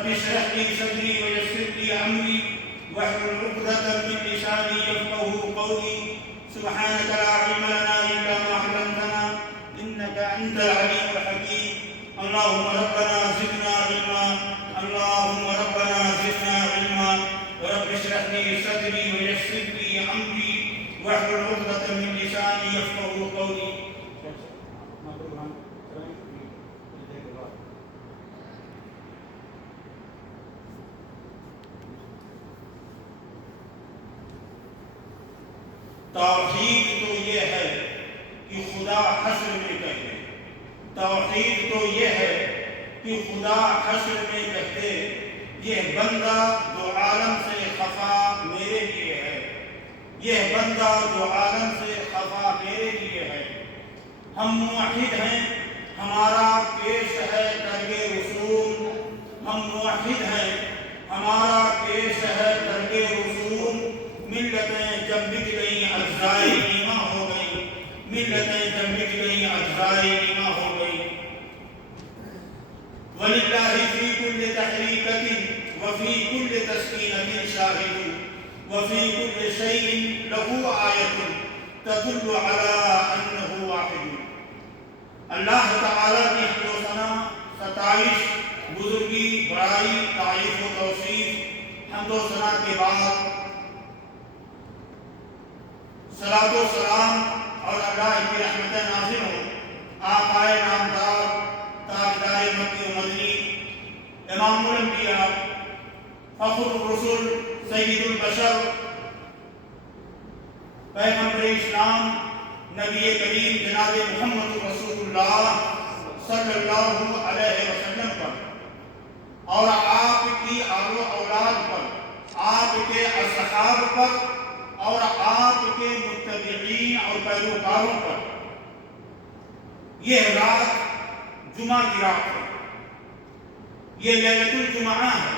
رب اشرح لي صدري ويسر لي امري واحلل عقدة من لساني يفقهوا قولي سبحانك لا علم لنا الا ما علمتنا انك انت العليم الحكيم. اللهم ربنا زدنا علما، اللهم ربنا زدنا علما. رب اشرح لي صدري ويسر لي امري واحلل عقدة من لساني يفقهوا قولي. توحید تو یہ ہے کہ خدا حشر میں کہے، توحید تو یہ ہے کہ خدا حشر میں کہتے یہ بندہ جو عالم سے خفا میرے لیے ہے، یہ بندہ جو عالم سے خفا میرے لیے ہے. ہم موحد ہیں، ہمارا پیش ہے درگ رسوم، ہم موحد ہیں، ہمارا پیش ہے درگ رسوم. ملتیں جب بک گئیں اجزائے ایماں ہو گئیں، ملتیں جب بک گئیں اجزائے ایماں ہو گئیں. وَلِلَّهِ فِي كُلِّ تَحْرِيكَةٍ وَفِي كُلِّ تَسْكِينَةٍ شَاهِدٌ وَفِي كُلِّ شَيْءٍ لَهُ آیَةٌ تَدُلُّ عَلَىٰ أَنَّهُ وَاحِدٌ. اللہ تعالیٰ کی حمد و ثنا، ستائش، بزرگی، بڑائی، تعریف و توصیف، حمد و ثنا کے بعد صلاۃ و سلام اور اللہ کی رحمت نازل ہو آقائے نامدار، تاجدار مکی و مدنی، امام الانبیاء، فخر الرسل، سید البشر، پیغمبر اسلام، نبی کریم جناب محمد رسول اللہ صلی اللہ علیہ وسلم پر اور آپ کی آل و اولاد پر، آپ کے اصحاب پر اور آپ کے متبعین اور پیروکاروں پر. یہ رات جمعہ کی رات ہے، یہ لیلۃ الجمعہ ہے،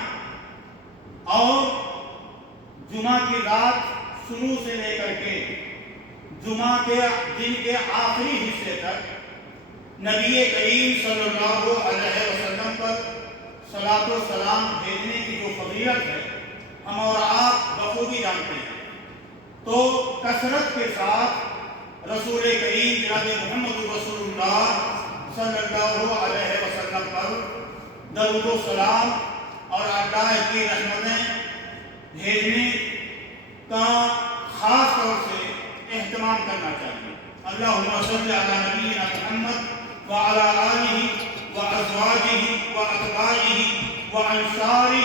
اور جمعہ کی رات شروع سے لے کر کے جمعہ کے دن کے آخری حصے تک نبی کریم صلی اللہ علیہ وسلم پر صلاۃ و سلام بھیجنے کی جو فضیلت ہے ہم اور آپ بخوبی جانتے ہیں. تو کثرت کے ساتھ رسول کریم جناب محمد رسول اللہ صلی اللہ علیہ وسلم پر درود و سلام اور اللہ کی رحمتیں بھیجنے کا خاص طور سے اہتمام کرنا چاہیے. اللہم صلی علی نبینا محمد وعلی آلہ وازواجہ واتباعہ وانصارہ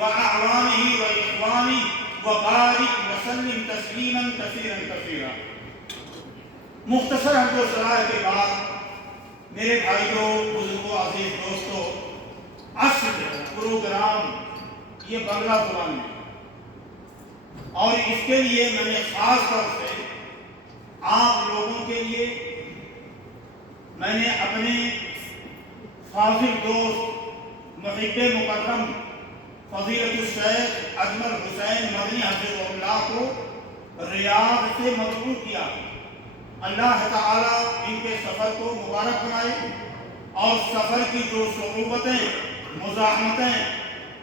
واعوانہ واخوانہ وبارک وسلم تسلیما کثیرا کثیرا. مختصر حمد و ثنا کے بعد میرے بھائیوں، بزرگوں، عزیز دوستوں، عصر پروگرام یہ بنگلہ زبان میں، اور اس کے لیے میں نے خاص طور سے آپ لوگوں کے لیے میں نے اپنے فاضل دوست محب مکرم فضیلت الشیخ اجمل حسین مدنی حفظہ اللہ کو ریاض سے مدعو کیا. اللہ تعالیٰ ان کے سفر کو مبارک بنائے اور سفر کی جو صعوبتیں، مزاحمتیں،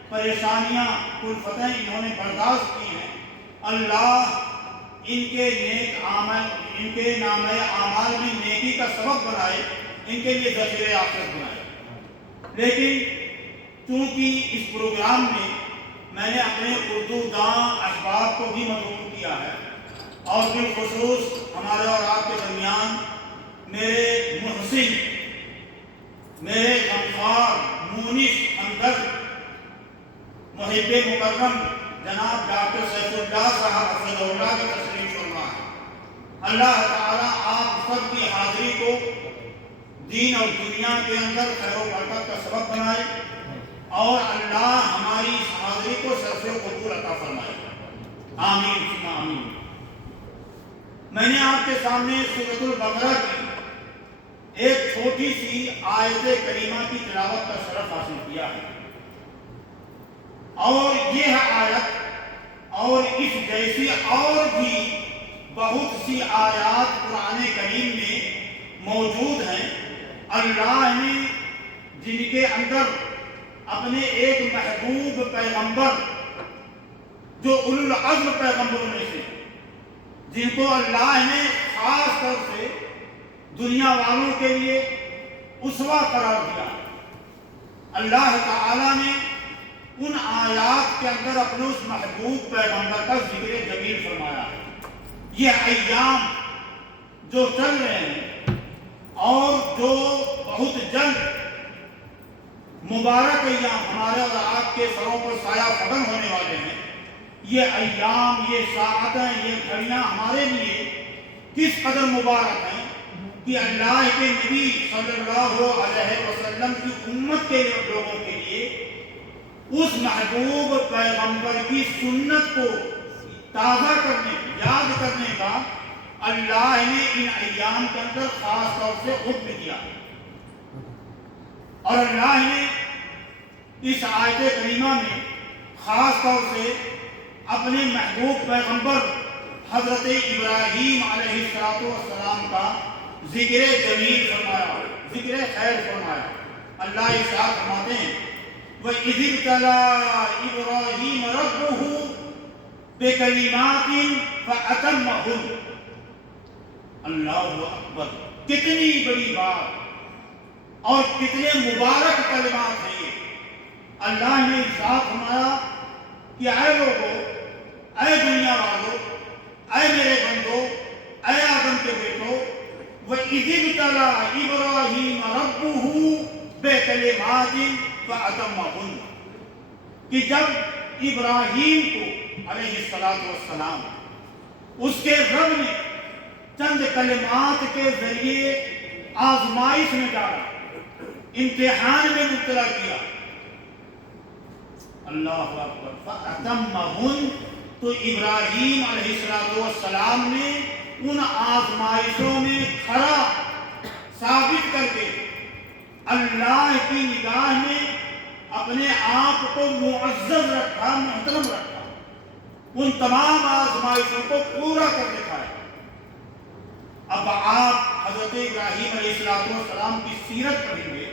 پریشانیاں، کلفتیں انہوں نے برداشت کی ہیں، اللہ ان کے نیک عمل، ان کے نامہ اعمال میں نیکی کا سبب بنائے، ان کے لیے ذخیرہ آخرت بنائے. لیکن چونکہ اس پروگرام میں نے اپنے اردو داں احباب کو بھی مدعو کیا ہے، اور بالخصوص ہمارے اور آپ کے درمیان میرے محسن، میرے غمخوار، مونس، ہمدرد، محب مکرم جناب ڈاکٹر سیف اللہ صاحب حفظہ اللہ کی تشریف فرما ہے. اللہ تعالیٰ آپ سب کی حاضری کو دین اور دنیا کے اندر خیر و برکت کا سبب بنائے، اور اللہ ہماری اس حاضری کو شرف و قبول عطا فرمائے. آمین ثم آمین. میں نے آپ کے سامنے سورۃ البقرہ کی ایک چھوٹی سی آیت کریمہ کی تلاوت کا شرف حاصل کیا ہے، اور یہ آیت اور اس جیسی اور بھی بہت سی آیات قرآن کریم میں موجود ہیں. اللہ نے جن کے اندر اپنے ایک محبوب پیغمبر جو اولو العزم پیغمبروں میں سے، جن کو اللہ نے خاص طور سے دنیا والوں کے لیے اسوہ قرار دیا، اللہ تعالیٰ نے ان آیات کے اندر اپنے اس محبوب پیغمبر کا ذکر جمیل فرمایا ہے۔ یہ ایام جو چل رہے ہیں اور جو بہت جلد مبارک ایام ہمارے اور آپ کے سروں پر سایہ فگن ہونے والے ہیں، یہ ایام، یہ ساعتیں، یہ گھڑیاں ہمارے لیے کس قدر مبارک ہیں کہ اللہ کے نبی صلی اللہ علیہ وسلم کی امت کے لوگوں کے لیے اس محبوب پیغمبر کی سنت کو تازہ کرنے، یاد کرنے کا اللہ نے ان ایام کے اندر خاص طور سے حکم دیا، اور اللہ نے اس آیت کریمہ میں خاص طور سے اپنے محبوب پیغمبر حضرت ابراہیم علیہ السلام کا ذکر جمیل فرمایا، ذکر خیر فرمایا۔ اللہ ارشاد فرماتے ہیں وَإِذِ ابْتَلَىٰ إِبْرَاهِيمَ رَبُّهُ بِكَلِمَاتٍ فَأَتَمَّهُنَّ۔ اللہ اکبر، کتنی بڑی بات اور کتنے مبارک کلمات ہیں یہ۔ اللہ نے ارشاد فرمایا کہ اے لوگو، اے دنیا والو، اے میرے بندو، اے آدم کے بیٹو، وَإِذِ ابْتَلَىٰ إِبْرَاهِيمَ رَبُّهُ بِكَلِمَاتٍ فَأَتَمَّهُنَّ، کہ جب ابراہیم کو علیہ السلام اس کے رب نے چند کلمات کے ذریعے آزمائش میں ڈالا، امتحان میں مبتلا کیا، اللہ اکبر، فَأَتَمَّهُنَّ، تو ابراہیم علیہ السلام نے ان آزمائشوں میں کھرا ثابت کر کے اللہ کی نگاہ میں اپنے آپ کو معزز رکھا، محترم رکھا، ان تمام آزمائشوں کو پورا کر دکھایا۔ اب آپ حضرت ابراہیم علیہ السلام کی سیرت پڑھیں گے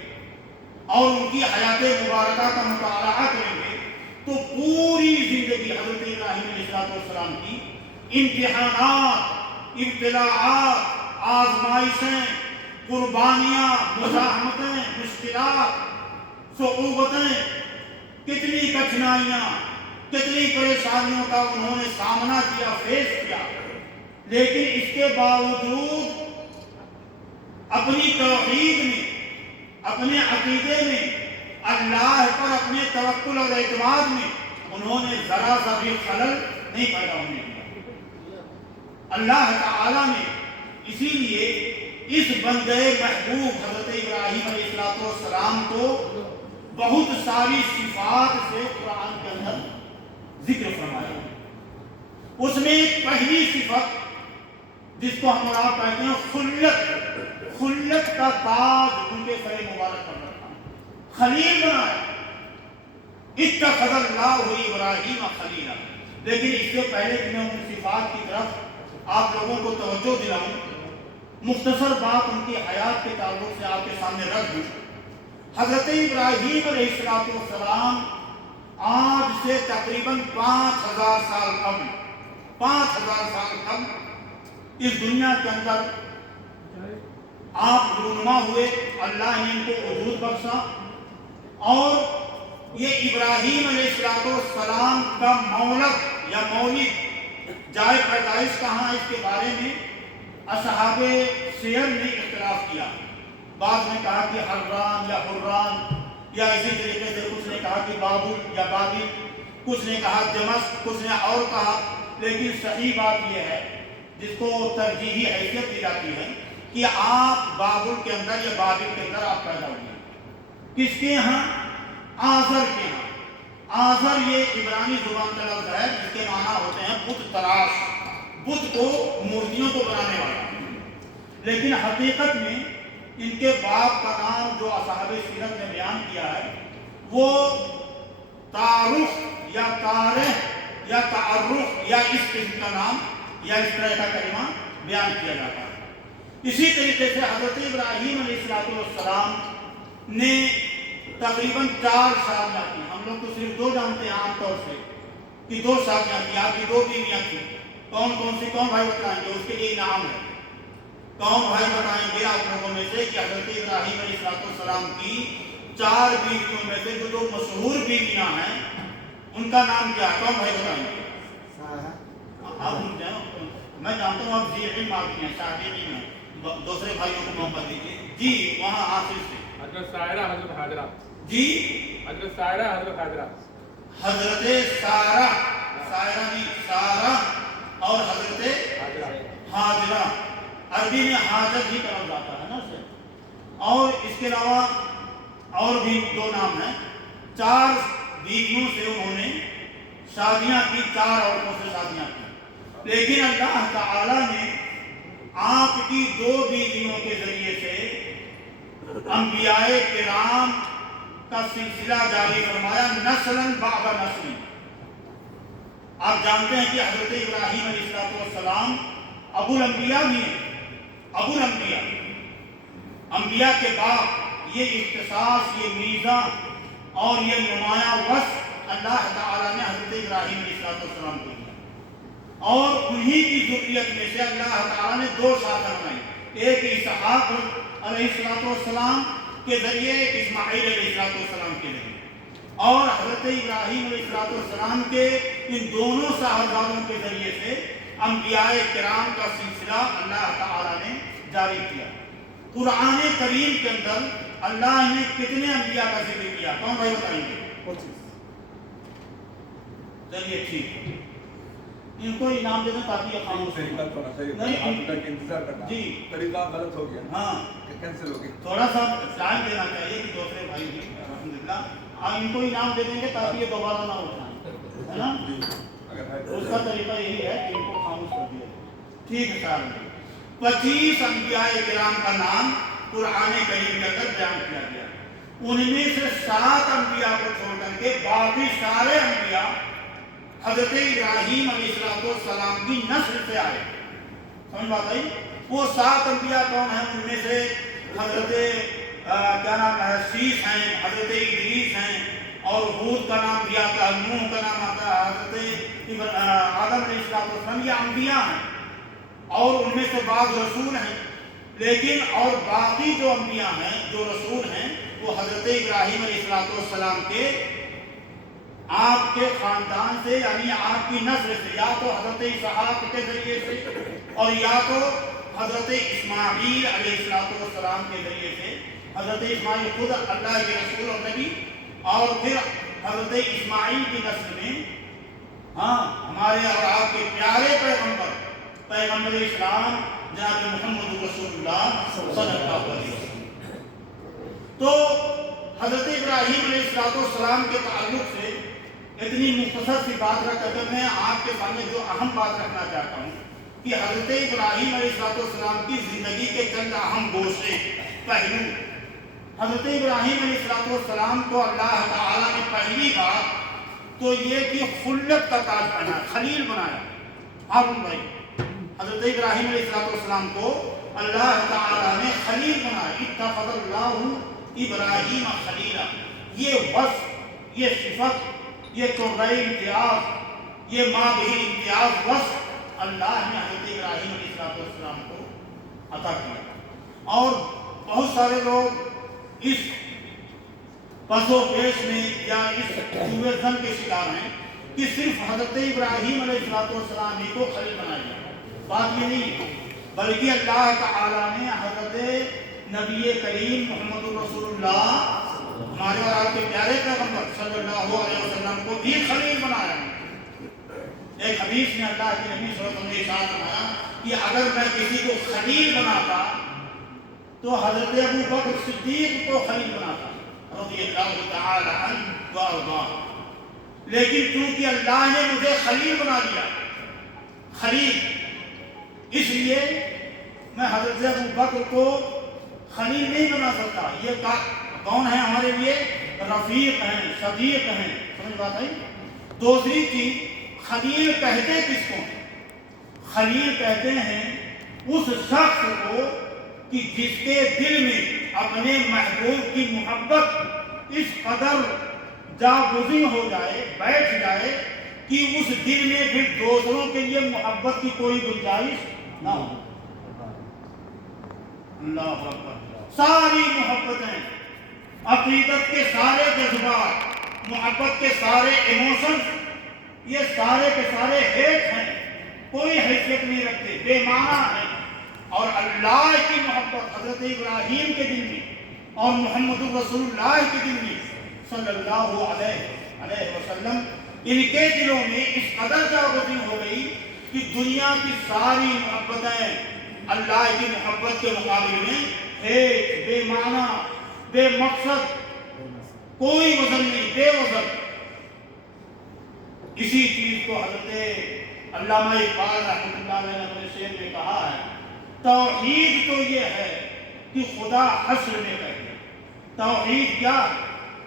اور ان کی حیات مبارکہ کا مطالعہ کریں گے تو پوری زندگی حضرت ابراہیم علیہ السلام کی امتحانات، ابتلاءات، آزمائشیں، قربانیاں، مزاحمتیں، مشکلات، صعوبتیں، کتنی کٹھنائیاں، کتنی پریشانیوں کا انہوں نے سامنا کیا، فیس کیا، لیکن اس کے باوجود اپنی توحید میں، اپنے عقیدے میں، اللہ پر اپنے توکل اور اعتماد میں انہوں نے ذرا سا بھی خلل نہیں پیدا ہونے دیا۔ اللہ تعالیٰ نے اسی لیے اس بندے محبوب حضرت ابراہیم علیہ السلام کو بہت ساری صفات سے قرآن کے اندر ذکر فرمایا۔ اس میں ایک پہلی صفت جس کو ہم اور آپ کہتے ہیں خلت، خلت کا تاج ان کے سر مبارک پر رکھا، خلیل بنایا، اتخذ اللہ ابراہیم خلیلا۔ لیکن اس سے پہلے کہ میں ان صفات کی طرف آپ لوگوں کو توجہ دلاؤں، مختصر بات ان کی حیات کے تعلق سے آپ کے سامنے رکھ دوں۔ حضرت ابراہیم علیہ السلام آج سے تقریباً 5000 سال قبل، 5000 سال قبل اس دنیا کے اندر آپ رونما ہوئے، اللہ نے ان کو وجود بخشا، اور یہ ابراہیم علیہ السلام کا مولد یا مولد، جائے پیدائش کہاں، اس کے بارے میں اصحاب سیر نے اختلاف کیا۔ بعض نے کہا کہ حران یا حران، یا اسی طریقے سے کچھ نے کہا کہ بابل یا بابل، کچھ نے کہا دمشق، کچھ نے اور کہا، لیکن صحیح بات یہ ہے جس کو ترجیحی حیثیت دی جاتی ہے کہ آپ بابل کے اندر یا بابل کے اندر آپ پیدا ہوئے۔ کس کے ہاں؟ آزر کے ہاں۔ آزر یہ عبرانی زبان کا لفظ ہے جس کے معنی ہوتے ہیں بت تراش، بت کو، مورتیوں کو بنانے والا۔ لیکن حقیقت میں ان کے باپ کا نام جو اصحاب سیرت نے بیان کیا ہے وہ تعارف یا تارخ یا تعرف یا اس قسم کا نام یا اس طرح کا کلمہ بیان کیا جاتا ہے۔ اسی طریقے سے حضرت ابراہیم علیہ السلام نے تقریباً 4 شادیاں کی. ہم لوگ تو صرف 2 جانتے ہیں عام طور سے کہ 2 شادیاں کی. آپ کی 2 بیویاں تھیں. کون کون سی؟ کون بھائی بتائیں گے؟ اس کے لیے انعام ہے. کون بھائی بتائیں گے آپ لوگوں میں سے کہ حضرت ابراہیم علیہ السلام کی 4 بیویوں میں سے جو 2 مشہور بیویاں ہیں ان کا نام کیا ہے؟ کون بھائی بتائیں گے؟ آپ میں جانتا ہوں آپ جی معافی ہیں شادی میں. دوسرے بھائیوں کو موقع دیجیے. جی وہاں آصف سے. حضرت سائرہ، حضرت حاجرہ. جی حضرت سائرہ، حضرت حاجرہ. حضرت سارہ، سائرہ نہیں سارہ، اور حضرت حاجرہ. عربی میں حاجت ہی کہا جاتا ہے نا اسے. اور اس کے علاوہ اور بھی 2 نام ہیں. 4 بیویوں سے انہوں نے شادیاں کی، 4 عورتوں سے شادیاں کی. لیکن اللہ تعالی نے آپ کی 2 بیویوں کے ذریعے سے انبیاء کرام کا سلسلہ جاری فرمایا، نسلاً بعد نسل. آپ جانتے ہیں کہ حضرت ابراہیم علیہ السلام ابو الانبیاء بھی ہیں. ابو الانبیاء، انبیاء کے باپ. یہ اختصاص، یہ میزہ اور یہ نمایاں وصف اللہ تعالیٰ نے حضرت ابراہیم علیہ السلام کو دیا. اور انہی کی ذریت میں سے اللہ تعالیٰ نے 2 شاخیں بنائی. ایک اسحاق علیہ السلام کے ذریعے، ایک اسماعیل علیہ السلام کے ذریعے. اور حضرت ابراہیم علیہ السلام کے ان دونوں صاحبزادوں کے ذریعے سے انبیاء کرام کا سلسلہ اللہ تعالیٰ نے جاری کیا. قرآن کریم کے اندر اللہ نے کتنے انبیاء کا ذکر کیا؟ کون بھائی بتائیں گے؟ چلیے ٹھیک، ان کو انعام دے دیں تاکہ یہ خاموش نہیں. جی طریقہ غلط ہو گیا. ہاں کینسل ہو گیا. تھوڑا سا ٹائم دینا چاہیے کہ دوسرے بھائی بھی الحمدللہ ان کو انعام دے دیں گے تاکہ یہ دوبارہ نہ اٹھائیں، ہے نا. اس کا طریقہ یہی ہے کہ ان کو خاموش کر دیا. ٹھیک ہے صاحب. 25 انبیاء کرام کا نام قرآن کریم کے اندر بیان کیا گیا. ان میں سے 7 انبیاء کو چھوڑ کر کے باقی سارے انبیاء حضرت ابراہیم علیہ السلام کی نسل سے آئے. سمجھ بات آئی؟ وہ 7 انبیاء کون ہیں؟ ان میں سے حضرت کیا نام ہے سیس ہیں، حضرت ادریس ہیں، اور ہود کا نام دیا تھا، نوح کا نام آتا ہے، حضرت آدم علیہ السلام. یہ انبیاء ہیں اور ان میں سے بعض رسول ہیں. لیکن اور باقی جو انبیاء ہیں، جو رسول ہیں، وہ حضرت ابراہیم علیہ السلام کے آپ کے خاندان سے، یعنی آپ کی نسل سے، یا تو حضرت اسحاق کے ذریعے سے اور یا تو حضرت اسماعیل علیہ السلام کے ذریعے سے. حضرت اسماعیل خود اللہ کے رسول اور نبی، اور پھر حضرت اسماعیل کی نسل میں ہمارے اور آپ کے پیارے پیغمبر اسلام جناب محمد رسول اللہ صلی اللہ علیہ وسلم. تو حضرت ابراہیم علیہ السلام کے تعلق سے اتنی مختصر سی بات رکھ کر میں آپ کے سامنے جو اہم بات رکھنا چاہتا ہوں کہ حضرت ابراہیم علیہ السلام کی زندگی کے چند اہم گوشے، پہلو. حضرت ابراہیم علیہ السلام کو اللہ تعالیٰ نے پہلی بات تو یہ کہ خلت کا تاج پہنا، خلیل بنایا. ہارون بھائی، حضرت ابراہیم علیہ السلام کو اللہ تعالیٰ نے خلیل بنایا. اتخذ اللہ ابراہیم خلیلا. یہ وصف، یہ صفت، یہ قرۂ امتیاز، یہ مابہی امتیاز وصف اللہ نے حضرت ابراہیم علیہ السلام کو عطا کیا. اور بہت سارے لوگ اس پس و پیش میں یا اس سوء ظن کے شکار ہیں کہ صرف حضرت ابراہیم علیہ السلام ہی کو خلیل بنایا. بات یہ نہیں، بلکہ اللہ تعالیٰ نے حضرت نبی کریم محمد رسول اللہ ہمارے اور آپ کے پیارے پیغمبر صلی اللہ علیہ وسلم کو بھی خلیل بنایا. ایک حدیث میں اللہ کے نبی صلی اللہ علیہ وسلم نے ارشاد فرمایا کہ اگر میں کسی کو خلیل بناتا تو حضرت ابو بکر صدیق کو خلیل بناتا رضی اللہ تعالی عنہ وارضاہ. لیکن چونکہ اللہ نے مجھے خلیل بنا دیا، خلیل، اس لیے میں حضرت ابو بکر کو خلیل نہیں بنا سکتا. یہ کون ہے ہمارے لیے؟ رفیق ہیں، صدیق ہیں. سمجھ بات آئی؟ دوسری چیز، خلیل کہتے کس کو؟ خلیل کہتے ہیں اس شخص کو کہ جس کے دل میں اپنے محبوب کی محبت اس قدر جاگزین ہو جائے، بیٹھ جائے کہ اس دل میں پھر دوسروں کے لیے محبت کی کوئی گنجائش نہ ہو۔ اللہ اکبر۔ ساری محبتیں، عقیدت کے سارے جذبات، محبت کے سارے ایموشنز، یہ سارے کے سارے ہیٹ ہیں، کوئی حیثیت نہیں رکھتے، بے معنی ہیں۔ اور اللہ کی محبت حضرت ابراہیم کے دل میں اور محمد رسول اللہ کے دل میں صلی اللہ علیہ وسلم، ان کے دلوں میں اس قدر جاگزین ہو گئی کہ دنیا کی ساری محبتیں اللہ کی محبت کے مقابلے میں ہیٹ، بے معنی، بے مقصد، کوئی وزن نہیں، بے وزن۔ اسی چیز کو حضرت علامہ اقبال رحمۃ اللہ علیہ نے اپنے شعر میں کہا ہے، توحید تو یہ ہے کہ خدا حشر میں کہے۔ توحید کیا؟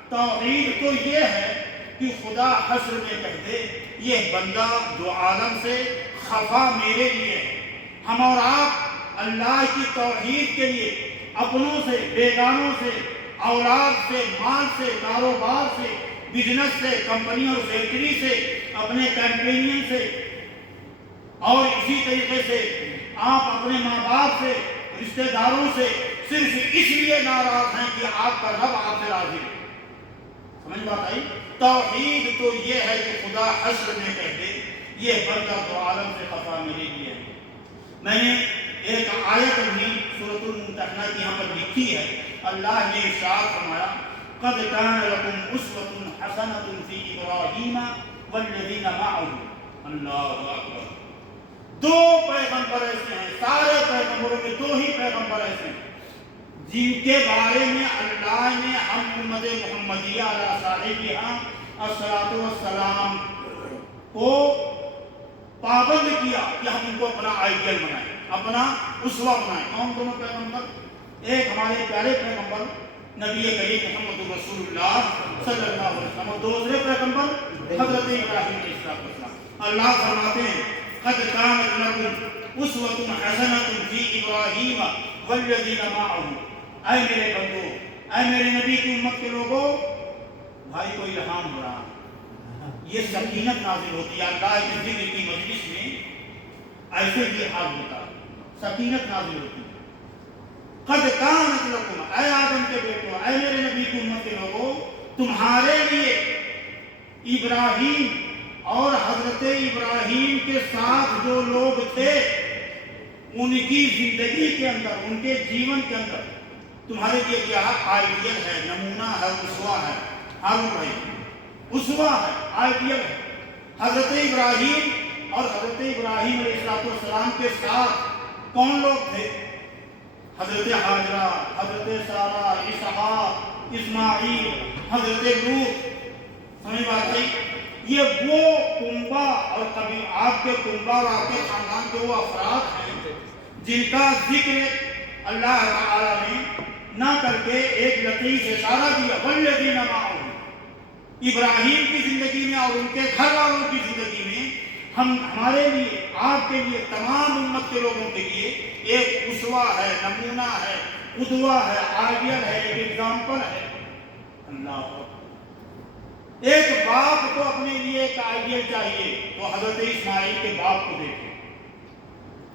توحید تو یہ ہے کہ خدا حشر میں کہہ دے، یہ بندہ دو عالم سے خفا میرے لیے ہے۔ ہم اور آپ اللہ کی توحید کے لیے اپنوں سے، بیگانوں سے، اولاد سے، مال سے، کاروبار سے، بزنس سے، کمپنی اور فیکٹری سے، اپنے کیمپینین سے، اور اسی طریقے سے آپ اپنے ماں باپ سے، رشتہ داروں سے صرف اس لیے ناراض ہیں کہ آپ کا رب آپ سے راضی ہے۔ سمجھ بات آئی؟ توحید تو یہ ہے کہ خدا حشر میں کہہ دے، یہ بندہ تو عالم سے خفا میرے لیے ہے۔ میں نے ایک آیت بھی سورۃ الممتحنہ کی یہاں پر لکھی ہے، اللہ نے ارشاد فرمایا، قد کان لکم اسوۃ حسنۃ فی ابراہیم والذین معہ۔ اللہ اکبر۔ دو پیغمبر ایسے ہیں، سارے پیغمبروں میں دو ہی پیغمبر ایسے ہیں جن کے بارے میں اللہ نے ہم امت محمدیہ علیہ صاحبہ الصلاۃ والسلام کو پابند کیا کہ ہم ان کو اپنا آئیڈیل بنائیں، اپنا اسوہ بنائیں۔ کون دونوں پیغمبر؟ ایک ہمارے پیارے پیغمبر نبی کریم محمد رسول اللہ صلی اللہ علیہ وسلم، اور دوسرے پیغمبر حضرت ابراہیم علیہ السلام۔ اللہ فرماتے ہیں، قد کانت لکم اسوۃ حسنۃ فی ابراہیم والذین معہ۔ اے میرے بندو، اے میرے نبی کی امت کے لوگوں، بھائی کو الہام ہو رہا، یہ سکینت نازل ہوتی ہے۔ اللہ کی ذکر کی مجلس میں ایسے بھی حال ہوتا ہے، سکینت نازل ہوتی ہے۔ قد کانت لکم، اے آدم کے بیٹو، اے میرے نبی کی امت کے لوگوں، تمہارے لیے ابراہیم اور حضرت ابراہیم کے ساتھ جو لوگ تھے، ان کی زندگی کے اندر، ان کے جیون کے اندر تمہارے لیے کیا آئیڈیل ہے، نمونہ ہے، اسوہ ہے۔ ہارون بھائی اسوہ ہے، آئیڈیل ہے۔ حضرت ابراہیم اور حضرت ابراہیم علیہ السلام کے ساتھ کون لوگ تھے؟ حضرت حاجرہ، حضرت سارہ، اسحاق، اسماعیل، حضرت لوط۔ سمجھ بات ہے؟ یہ وہ کنبہ اور کبھی آپ کے کنبہ اور آپ کے خاندان کے وہ افراد ہیں جن کا ذکر اللہ تعالیٰ نے نہ کر کے ایک لطیف اشارہ دیا، والذین معہ۔ ابراہیم کی زندگی میں اور ان کے گھر والوں کی زندگی میں ہمارے لیے، آپ کے لیے، تمام امت کے لوگوں کے لیے ایک اسوہ ہے، نمونہ ہے، قدوہ ہے، آئیڈیل ہے، ایک ایگزامپل ہے۔ اللہ اکبر۔ ایک باپ کو اپنے لیے ایک آئیڈیل چاہیے تو حضرت اسماعیل کے باپ کو دیکھیں۔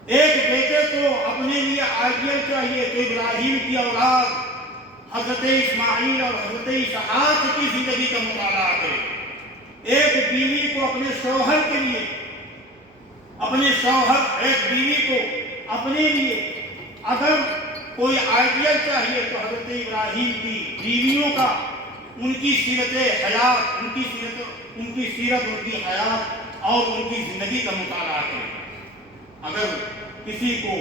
ایک بیٹے کو اپنے لیے آئیڈیل چاہیے تو ابراہیم کی اولاد حضرت اسماعیل اور حضرت اسحاق کی زندگی کا مطالعہ کرے۔ ایک بیوی کو اپنے شوہر کے لیے، اپنے شوہر، ایک بیوی کو اپنے لیے اگر کوئی آئیڈیل چاہیے تو حضرت ابراہیم کی بیویوں کا، ان کی سیرت حیات، ان کی سیرت، ان کی حیات اور ان کی زندگی کا مطالعہ کرے۔ اگر کسی کو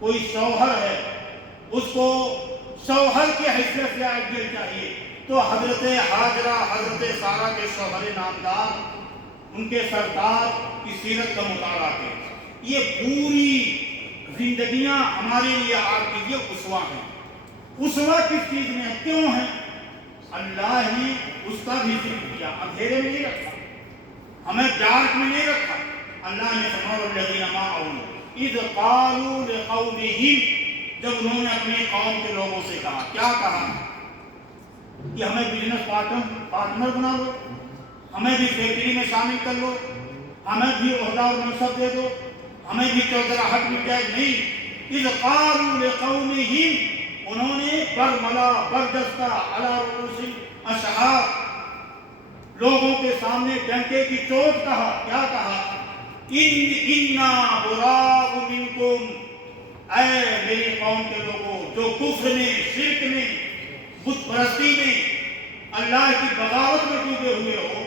کوئی شوہر ہے، اس کو شوہر کی حیثیت سے آئیڈیل چاہیے تو حضرت حاجرہ، حضرت سارہ کے شوہر نامدار، ان کے سردار کی سیرت کا مطالعہ کریں۔ یہ پوری زندگیاں ہمارے لیے، آپ کے لیے اسوہ ہیں۔ اسوہ کس چیز میں ہے، کیوں ہے؟ اللہ نے اس کا بھی ذکر کیا، اندھیرے میں نہیں رکھا، ہمیں ڈارک میں نہیں رکھا۔ اللہ نے فرمایا والذین معہ اذ قالوا لقومہم، جب انہوں نے اپنے قوم کے لوگوں سے کہا، کیا کہا؟ کہ ہمیں بزنس پارٹنر بنا لو، ہمیں بھی فیکٹری میں شامل کر لو، ہمیں بھی عہدہ اور منصب دے دو، ہمیں بھی چودراہٹ مل جائے. نہیں، اذ قالوا لقومہم، انہوں نے برملا بردستہ علی رؤوس الاشہاد، لوگوں کے سامنے ڈنکے کی چوٹ کہا. کیا کہا؟ انا براء منکم، اے میری قوم کے لوگوں جو کفر میں، شرک میں، بت پرستی میں، اللہ کی بغاوت میں ڈوبے ہوئے ہو.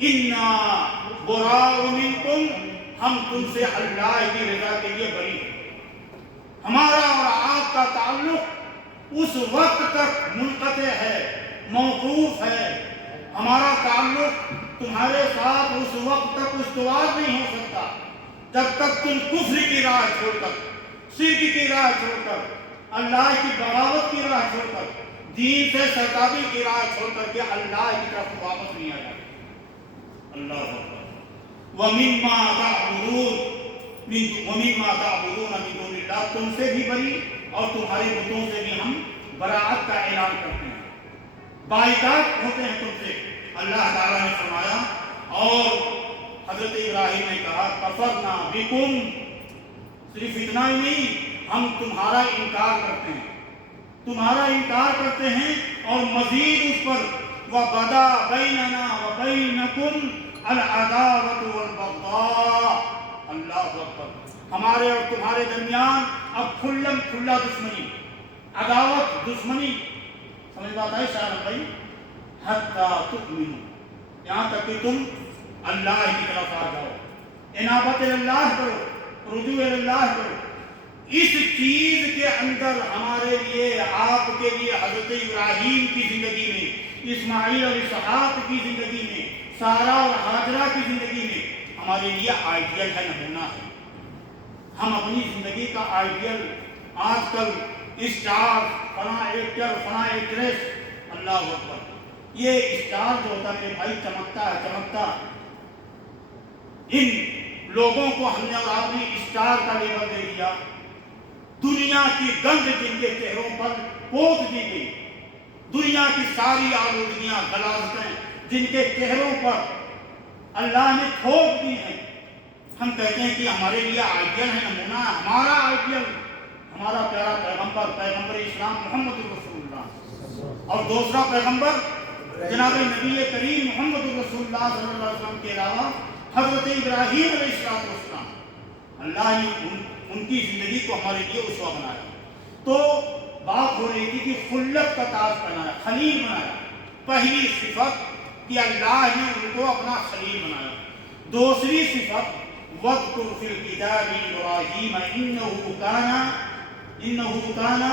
انا براء منکم، ہم تم سے اللہ کی رضا کے لیے بری ہیں. ہمارا اور آپ کا تعلق اس وقت تک منقطع ہے، موقوف ہے. ہمارا تعلق تمہارے ساتھ اس وقت تک استوار نہیں ہو سکتا جب تک تم کفر کی راہ چھوڑ کر، شرک کی راہ چھوڑ کر، اللہ کی بغاوت کی راہ چھوڑ کر، دین سے سرکابی کی راہ چھوڑ کر کے اللہ کی طرف واپس نہیں آ جاتے. اللہ اکبر. وَمِمَّا تَعْبُدُونَ مِن دُونِ اللَّهِ، تم سے بھی بری اور تمہارے بتوں سے بھی ہم براءت کا اعلان کرتے ہیں، بائیکاٹ ہوتے ہیں تم سے. اللہ تعالیٰ نے فرمایا، اور حضرت ابراہیم نے کہا کفرنا بکم، صرف اتنا ہی نہیں، ہم تمہارا انکار کرتے ہیں، تمہارا انکار کرتے ہیں. اور مزید اس پر وَبَدَا بَيْنَنَا وَبَيْنَكُمْ الْعَدَاوَةُ وَالْبَغْضَاءُ. اللہ اکبر. ہمارے اور تمہارے درمیان اب کھلم کھلا دشمنی، عداوت، دشمنی. سمجھ بات ہے شاہ بھائی؟ حتیٰ تؤمنوا، یہاں تک کہ تم اللہ کی طرف آ جاؤ، انابت اللہ کرو، رجوع اللہ کرو. اس چیز کے اندر ہمارے لیے، آپ کے لیے، حضرت ابراہیم کی زندگی میں، اسماعیل اور اسحاق کی زندگی میں، سارہ اور ہاجرہ کی زندگی میں ہمارے لیے آئیڈیل ہے، نمونہ ہے. ہم اپنی زندگی کا آئیڈیل آج کل اسٹار، فلاں ایکٹر، فلاں ایکٹریس، اللہ اکبر. یہ اسٹار جو ہوتا ہے بھائی چمکتا ہے، چمکتا. ان لوگوں کو ہم نے اور آپ نے اسٹار کا لیبل دے دیا. دنیا کی گند جن کے چہروں پر پوت دی گئی، دنیا کی ساری آلودگیاں، غلاظتیں جن کے چہروں پر اللہ نے تھوپ دی ہیں، ہم کہتے ہیں کہ ہمارے لیے آئیڈیل ہے، نمونہ. ہمارا آئیڈیل ہمارا پیارا پیغمبر اسلام محمد رسول اللہ، اور دوسرا پیغمبر جناب نبی کریم محمد رسول اللہ صلی اللہ علیہ وسلم کے علاوہ حضرت ابراہیم علیہ السلام. اللہ نے ان کی زندگی کو ہمارے لیے اسوہ بنایا. تو بات ہو رہی تھی کہ خلت کا تاج پہنایا، خلیل بنایا. پہلی صفت کہ اللہ نے ان کو اپنا خلیل بنایا. دوسری صفت وَاذْكُرْ فِي الْكِتَابِ إِبْرَاهِيمَ إِنَّهُ كَانَ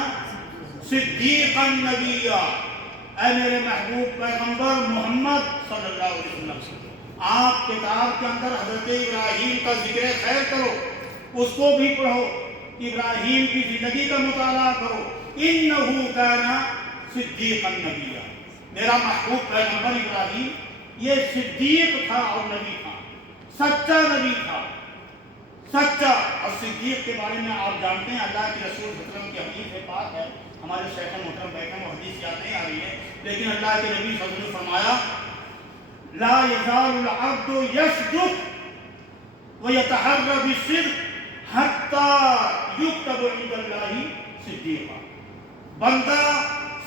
صِدِّيقًا نَبِيًّا. اے میرے محبوب پیغمبر محمد صلی اللہ علیہ وسلم، آپ کتاب کے اندر حضرت ابراہیم کا ذکر خیر کرو، اس کو بھی پڑھو، ابراہیم کی زندگی کا مطالعہ کرو. إِنَّهُ كَانَ صِدِّيقًا نَبِيًّا. میرا محبوب پیغمبر ابراہیم یہ صدیق تھا اور نبی تھا، سچا نبی تھا، سچا. اور صدیق کے بارے میں آپ جانتے ہیں، اللہ کے رسول صلی اللہ علیہ وسلم کی حدیث ہے، پاک ہے. ہمارے شیخ محترم بیٹھے ہیں، وہ حدیث یاد نہیں آ رہی ہے، لیکن اللہ کے نبی صلی اللہ علیہ وسلم نے فرمایا لا يزال العبد يصدق ويتحرى بالصدق حتى يكتب عند الله صديقا. بندہ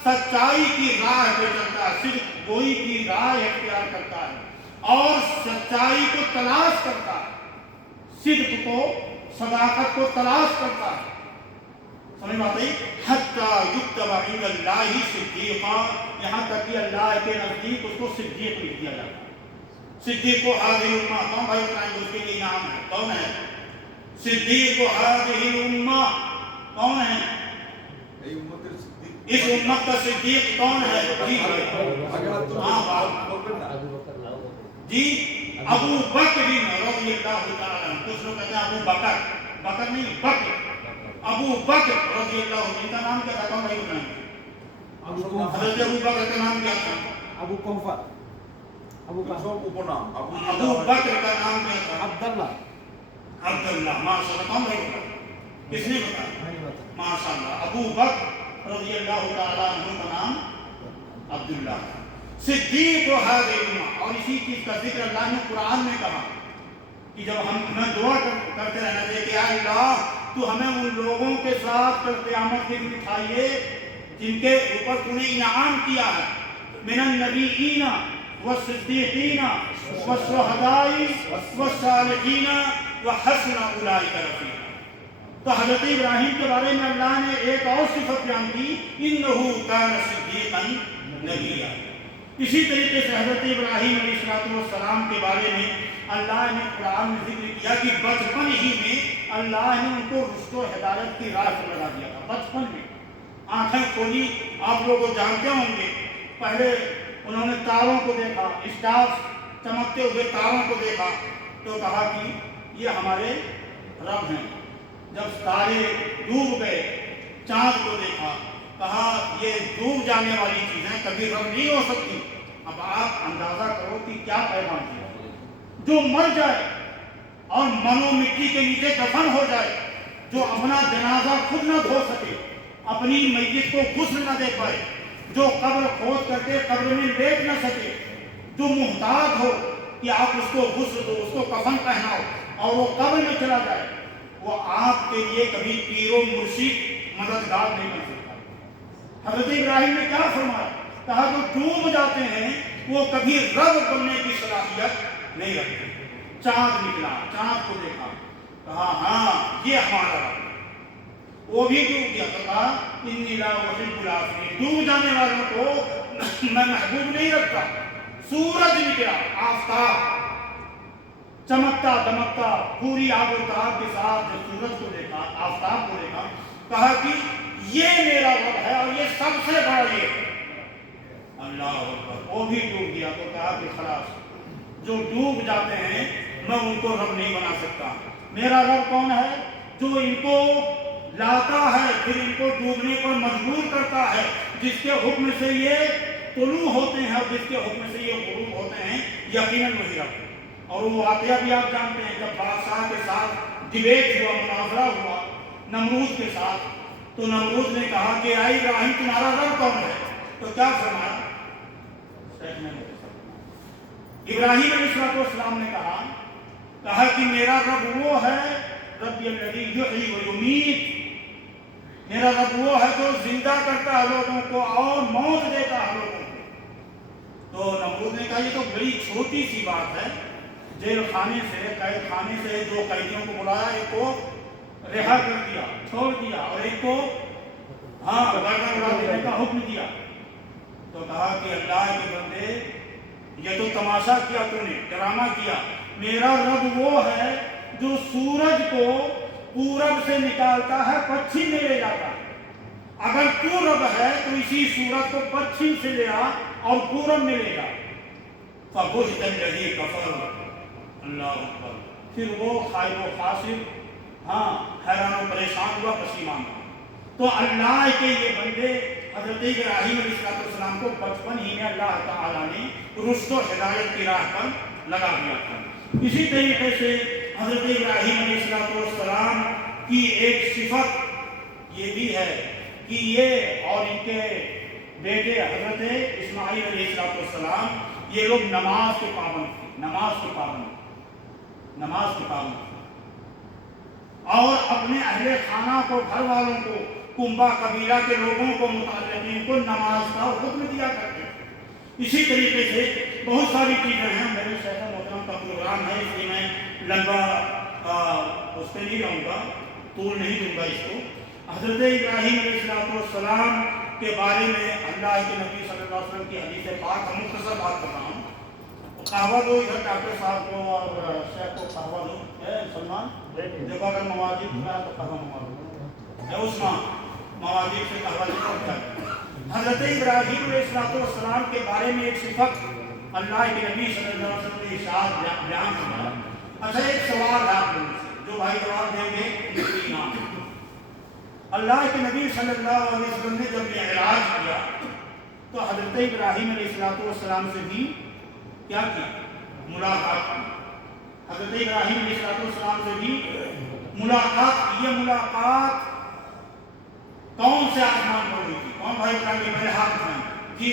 سچائی کی راہ پہ چلتا ہے، صدق گوئی کی راہ اختیار کرتا ہے اور سچائی کو تلاش کرتا ہے، صدق کو، صداقت کو تلاش کرتا ہے. سمجھ میں آتا ہے؟ حتیٰ یکتب عند اللہ صدیقا، یہاں تک کہ اللہ کے نزدیک اس کو صدیق لکھ دیا جاتا ہے. صدیق و ہذہ الامہ، کون بھائی بتائیں گے اس کے لیے نام ہے؟ کون ہے صدیق و ہذہ الامہ؟ کون ہے اس امت کا صدیق؟ کون ہے؟ جی ابو بکر رضی اللہ تعالیٰ عنہ. کچھ لوگ کہتے ہیں ابو بکر، بکر نہیں، بکر. ابو بکر رضی اللہ عنہ، ان کا نام کیا تھا؟ کون بھائی بتائیں گے؟ حضرت ابو بکر کا نام کیا تھا؟ ابو کوفہ. ابو بکر کا نام کیا تھا؟ عبداللہ. عبداللہ. ماشاء اللہ. کون بھائی بتائیں؟ کس نے بتایا؟ ماشاء اللہ. ابو بکر رضی اللہ تعالیٰ عنہ کا نام عبداللہ صدیق و حاضر، اور اسی چیز کا ذکر اللہ نے قرآن میں کہا کہ جب ہمیں دعا کرتے رہنا چاہیے کہ یا اللہ تو ہمیں ان لوگوں کے ساتھ کل قیامت کے دن اٹھائیے جن کے اوپر تو نے انعام کیا ہے، من النبیین والصدیقین والشہداء والصالحین وحسن اولئک رفیقا۔ تو حضرت ابراہیم کے بارے میں اللہ نے ایک اور صفت بیان کی، انہ کان صدیقا نبیا۔ اسی طریقے سے حضرت ابراہیم علیہ السلام کے بارے میں اللہ نے قرآن میں ذکر کیا کہ بچپن ہی میں اللہ نے ان کو رشد و ہدایت کی راہ پر لگا دیا تھا۔ بچپن میں آنکھیں کھولی، آپ لوگ جانتے ہوں گے، پہلے انہوں نے تاروں کو دیکھا، اسٹارز چمکتے ہوئے تاروں کو دیکھا تو کہا کہ یہ ہمارے رب ہیں۔ جب تارے ڈوب گئے، چاند کو دیکھا، کہا یہ ڈوب جانے والی چیزیں کبھی رب نہیں ہو سکتی۔ اب آپ اندازہ کرو کہ کیا پیغام دیا، جو مر جائے اور منو مٹی کے نیچے دفن ہو جائے، جو اپنا جنازہ خود نہ دھو سکے، اپنی میت کو غسل نہ دے پائے، جو قبر کھود کر کے قبر میں لیٹ نہ سکے، جو محتاج ہو کہ آپ اس کو غسل دو، اس کو کفن پہناؤ اور وہ قبر میں چلا جائے، وہ آپ کے لیے کبھی پیر و مرشد مددگار نہیں بن سکتا۔ حضرت ابراہیم نے کیا فرمایا؟ کہا جو ڈوب جاتے ہیں وہ کبھی رب بننے کی صلاحیت نہیں رکھتے۔ چاند نکلا، چاند کو دیکھا، کہا ہاں یہ ہمارا رب۔ وہ بھی ڈوب گیا تو کہا انی لا احب الآفلین، ڈوب جانے والوں کو میں محبوب نہیں رکھتا۔ سورج نکلا، آفتاب چمکتا دمکتا پوری آب و تاب کے ساتھ جب سورج کو دیکھا، آفتاب کو دیکھا، کہا کہ یہ میرا رب ہے اور یہ سب سے بڑا یہ ہے۔ اللہ اکبر، وہ بھی ڈوب گیا تو کہا کہ خلاص جو ڈوب جاتے ہیں میں ان کو رب نہیں بنا سکتا۔ میرا رب کون ہے؟ جو ان کو لاتا ہے پھر ان کو ڈوبنے پر مجبور کرتا ہے، جس کے حکم سے یہ طلوع ہوتے ہیں اور جس کے حکم سے یہ غروب ہوتے ہیں، یقیناً وہی رب ہے۔ اور وہ واقعہ بھی آپ جانتے ہیں، جب بادشاہ کے ساتھ ڈیبیٹ ہوا، مناظرہ ہوا نمرود کے ساتھ، تو نمرود نے کہا کہ اے ابراہیم تمہارا رب کون ہے؟ تو کیا فرمایا؟ ابراہیم علیہ السلام نے کہا کہ میرا رب وہ ہے رب الذی یحیی و یمیت، میرا رب وہ ہے جو زندہ کرتا ہے لوگوں کو اور موت دیتا ہے لوگوں کو۔ تو نمرود نے کہا یہ تو بڑی چھوٹی سی بات ہے، جیل خانے سے، قید خانے سے دو قیدیوں کو بلایا، ایک کو رہا کر دیا، چھوڑ دیا، اور ایک کو گردن اڑا دینے کا حکم دیا۔ تو کہا کہ اللہ کے بندے یہ تو تماشا کیا تو نے، ڈرامہ کیا، میرا رب وہ ہے جو سورج کو پورب سے نکالتا ہے پچھم میں لے جاتا ہے۔ اگر تو رب ہے تو اسی سورج کو پچھم سے لے آ اور پورب میں لے جا۔ فَبُهِتَ الَّذِي كَفَرَ، اللہ اکبر، پھر وہ خائب و خاسر، حیران و پریشان ہوا، پشیمان ہوا۔ تو اللہ کے یہ بندے حضرت ابراہیم علیہ السلام کو بچپن ہی میں اللہ تعالیٰ نے رشد و ہدایت کی راہ پر لگا دیا تھا۔ اسی طریقے سے حضرت ابراہیم علیہ السلام کی ایک صفت یہ بھی ہے کہ یہ اور ان کے بیٹے حضرت اسماعیل علیہ السلام یہ لوگ نماز کے پابند تھے، نماز کے پابند اور اپنے اہل خانہ کو، گھر والوں کو، کنبہ قبیلہ کے لوگوں کو، متعلقین کو نماز کا حکم دیا کرتے تھے۔ اسی طریقے سے بہت ساری چیزیں ہیں، میرے شیخ محترم کا پروگرام ہے اس لیے میں لمبا اس پہ نہیں رہوں گا، طول نہیں دوں گا اس کو۔ حضرت ابراہیم علیہ السلام کے بارے میں اللہ کے نبی صلی اللہ علیہ وسلم کی حدیث پاک، ہم مختصر بات کر رہا ہوں۔ قہوہ دو ادھر ڈاکٹر صاحب کو اور شیخ کو قہوہ دو، سلمان دیکھو اگر مواجب ہے تو قہوہ مواجب ہے، عثمان مواجب سے قہوہ دے۔ حضرت ابراہیم علیہ السلام کے بارے میں ایک صفت اللہ کے نبی صلی اللہ علیہ وسلم نے ارشاد بیان فرمایا۔ اچھا ایک سوال ہے آپ لوگوں سے، جو بھائی جواب دیں گے نام۔ اللہ کے نبی صلی اللہ علیہ وسلم نے جب معراج کیا تو حضرت ابراہیم علیہ السلام سے بھی کیا کیا؟ ملاقات کی۔ حضرت ابراہیم علیہ السلام سے بھی ملاقات کی۔ یہ ملاقات کون سے آسمان پر ہوئی تھی؟ کون بھائی بتائیں گے؟ میرے ہاتھ اٹھائیں جی،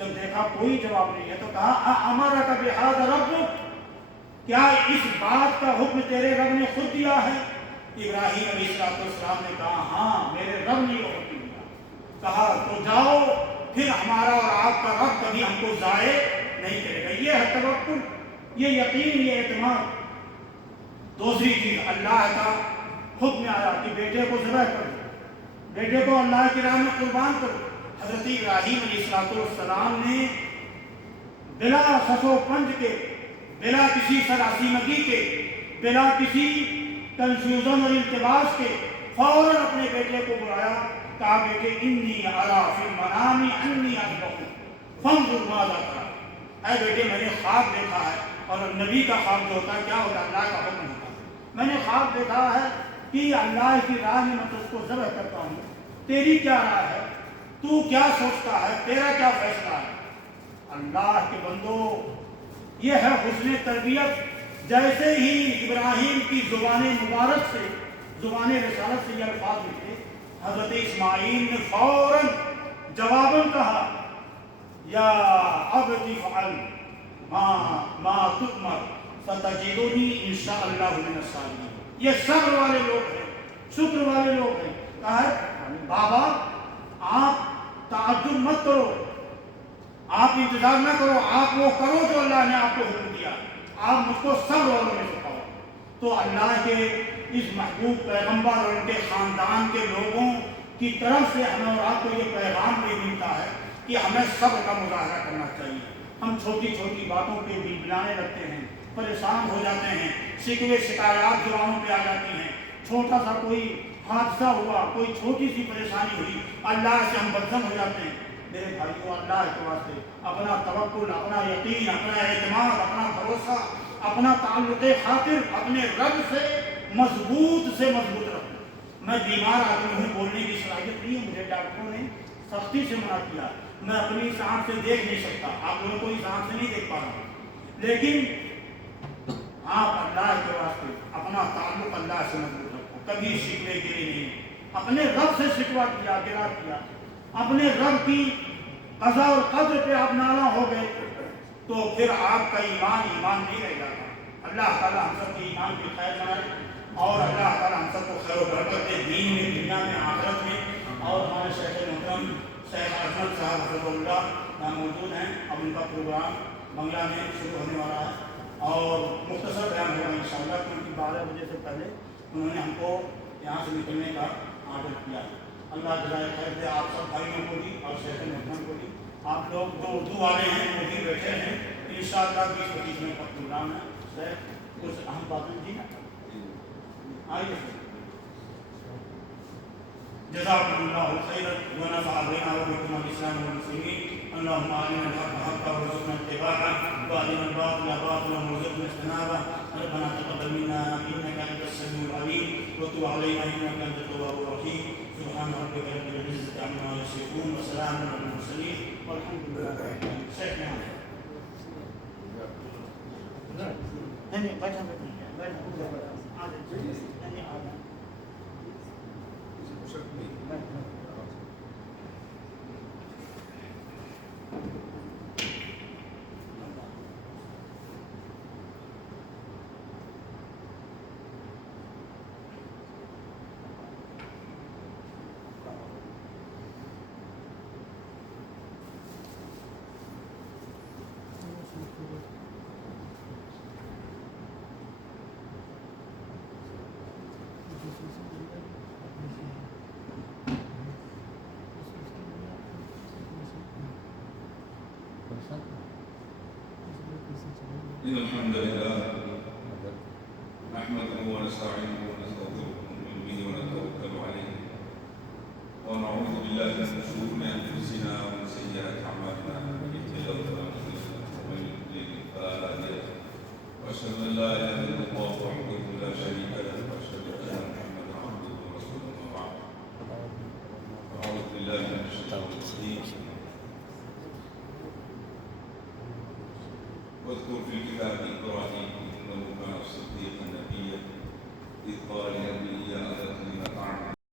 جب دیکھا کوئی جواب نہیں ہے تو کہا ہمارا کا بحاد رب، کیا اس بات کا حکم تیرے رب نے خود دیا ہے؟ ابراہیم علیہ السلام نے کہا ہاں میرے رب نے یہ حکم دیا۔ کہا تو جاؤ، پھر ہمارا اور آپ کا رب کبھی ہم کو ضائع نہیں کرے گا۔ یہ ہے توکل، یہ یقین، یہ اعتماد۔ دوسری چیز، اللہ کا حکم آیا کہ بیٹے کو ذبح کرو، بیٹے کو اللہ کی راہ میں قربان کرو۔ حضرت ابراہیم علیہ السلام نے بلا سس و پنج کے، بلا کسی سراسیمگی کے، بلا کسی کنفیوژن اور التباس کے فوراً اپنے بیٹے کو بلایا، کہا بیٹے انی ارا فی المنام انی اذبحک فانظر ماذا ترى۔ اے بیٹے میں نے خواب دیکھا ہے، اور نبی کا خواب جو ہوتا ہے کیا ہوتا ہے؟ اللہ کا حکم ہوتا ہے۔ میں نے خواب دیکھا ہے کہ اللہ کی راہ میں میں اس کو ذبح کرتا ہوں، تیری کیا رائے ہے؟ تو کیا سوچتا ہے؟ تیرا کیا فیصلہ ہے؟ اللہ کے بندو، یہ ہے حسن تربیت۔ جیسے ہی ابراہیم کی زبان مبارک سے، زبان رسالت سے یہ الفاظ نکلے، حضرت اسماعیل نے فوراً جواباً کہا یا ابت افعل ما تؤمر ستجدنی انشاءاللہ من الصابرین۔ یہ صبر والے لوگ ہیں، شکر والے لوگ ہیں۔ کہا بابا آپ تعجب مت کرو، آپ انتظار نہ کرو، آپ وہ کرو جو اللہ نے آپ کو حکم دیا، آپ مجھ کو صبر والوں میں سکھاؤ۔ تو اللہ کے اس محبوب پیغمبر اور ان کے خاندان کے لوگوں کی طرف سے ہمیں اور آپ کو یہ پیغام بھی ملتا ہے کہ ہمیں صبر کا مظاہرہ کرنا چاہیے۔ ہم چھوٹی چھوٹی باتوں پہ بلبلانے لگتے ہیں، پریشان ہو جاتے ہیں، شکوے شکایات زبانوں پہ آ جاتی ہیں۔ چھوٹا سا کوئی حادثہ ہوا، کوئی چھوٹی سی پریشانی ہوئی، اللہ سے ہم بدظن ہو جاتے ہیں۔ میرے بھائیوں، اللہ کے واسطے اپنا توکل، اپنا یقین، اپنا اعتماد، اپنا بھروسہ، اپنا تعلق خاطر اپنے رب سے مضبوط رکھو۔ میں بیمار آدمی ہوں، بولنے کی صلاحیت نہیں ہے، مجھے ڈاکٹروں نے سختی سے منع کیا، میں اپنی اس آنکھ سے دیکھ نہیں سکتا، آپ لوگوں کو اس آنکھ سے نہیں دیکھ پا رہا ہوں، لیکن آپ اللہ کے واسطے اپنا تعلق اللہ سے مضبوط رکھو، کبھی شکوے گرے نہیں۔ اپنے رب سے شکوہ کیا، گرا کیا، اپنے رب کی قضا اور قدر پہ آپ ناراض ہو گئے تو پھر آپ کا ایمان نہیں رہ جاتا۔ اللہ تعالیٰ ہم سب کے ایمان کی خیر بنائے، اور اللہ تعالیٰ ہم سب کو خیر و برکت دے، دین میں، دنیا میں، آخرت میں۔ اور ہمارے شیخ محترم شیخ احمد صاحب حفظہ اللہ یہاں موجود ہیں، اب ان کا پروگرام بنگلہ میں شروع ہونے والا ہے، اور مختصر بیان ہوگا انشاءاللہ، کیونکہ 12 بجے سے پہلے انہوں نے ہم کو یہاں سے نکلنے کا آرڈر کیا۔ اللہ جزائے خیر دے آپ سب بھائیوں کو بھی اور شیخ محترم کو بھی۔ آپ لوگ جو اردو والے ہیں وہ بھی بیٹھے ہیں، انشاءاللہ 20-25 منٹ کا پروگرام ہے۔ شیخ کچھ اہم باتیں جی آئیے۔ جزاکم اللہ خیرا ونفع بنا وبکم الاسلام والمسلمین۔ اللهم ارنا الحق حقا وارزقنا اتباعه وارنا الباطل باطلا وارزقنا اجتنابه۔ ربنا تقبل منا انك انت السميع العليم وتب علينا انك انت التواب الرحيم۔ سبحان ربك رب العزة عما يصفون وسلام على المرسلين والحمد لله رب العالمين۔ شیخ یہاں نہیں بیٹھا إن الحمد لله نحمده ونستعينه ونستغفره ونؤمن به ونتوكل عليه ونعوذ بالله من شرور أنفسنا ومن سيئات أعمالنا من يهده الله فلا مضل له ومن يضلل فلا هادي له وأشهد أن لا إله إلا الله وحده لا شريك له وأشهد أن محمدا عبده ورسوله أما بعد أعوذ بالله من الشيطان الرجيم واذكر في الكتاب إبراهيم إنه كان صديقا نبيا إذ قال